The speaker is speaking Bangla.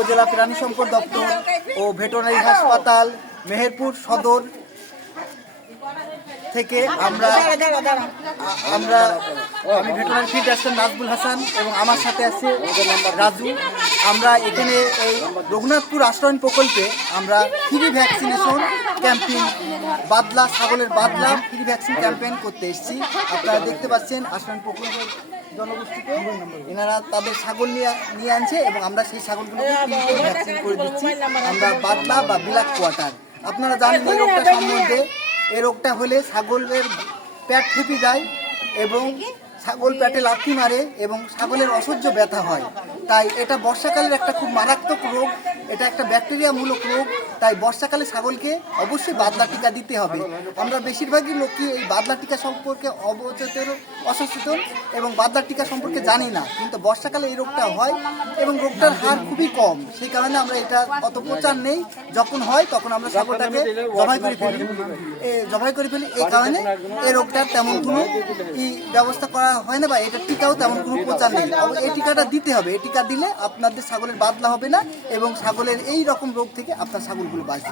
উপজেলা প্রাণী সম্পদ দপ্তর ও ভেটেরিনারি হাসপাতাল, মেহেরপুর সদর থেকে আমরা আমরা আমি ভেটেরিনারি ফিল্ড আসছেন নাজবুল হাসান এবং আমার সাথে আছে রাজু। আমরা এখানে এই রঘুনাথপুর আশ্রয়ণ প্রকল্পে আমরা ফ্রি ভ্যাকসিনেশন ক্যাম্পেইন বাদলা, ছাগলের বাদলা ফ্রি ভ্যাকসিন ক্যাম্পেইন করতে এসেছি। আপনারা দেখতে পাচ্ছেন আশ্রয়ণ প্রকল্পের জনগোষ্ঠীকে। এনারা তাদের ছাগল নিয়ে নিয়ে আনছে এবং আমরা সেই ছাগলগুলোকে ভ্যাকসিন করে দিচ্ছি। আমরা বাদলা বা বিলাক কোয়াটার আপনারা জানেন এই রোগটা সম্বন্ধে। এই রোগটা হলে ছাগলের প্যাট ফেপে যায় এবং ছাগল প্যাটে লাথি মারে এবং ছাগলের অসহ্য ব্যথা হয়। তাই এটা বর্ষাকালের একটা খুব মারাত্মক রোগ এটা একটা ব্যাকটেরিয়ামূলক রোগ। তাই বর্ষাকালে ছাগলকে অবশ্যই বাদলা টিকা দিতে হবে। আমরা বেশিরভাগই লোকই এই বাদলা টিকা সম্পর্কে অবচেতন, অসচেতন এবং বাদলা টিকা সম্পর্কে জানি না। কিন্তু বর্ষাকালে এই রোগটা হয় এবং রোগটার হার খুবই কম। সেই কারণে আমরা এটা অত প্রচার নেই। যখন হয়, তখন আমরা ছাগলটাকে জবাই করে ফেলি। জবাই করে ফেলি। এই কারণে এই রোগটার তেমন কোনো ব্যবস্থা করা হয় না বা এটার টিকাও তেমন কোনো প্রচার নেই। এই টিকাটা দিতে হবে। এই টিকা দিলে আপনাদের ছাগলের বাদলা হবে না এবং ছাগলের এই রকম রোগ থেকে আপনার ছাগলগুলো বাঁচবে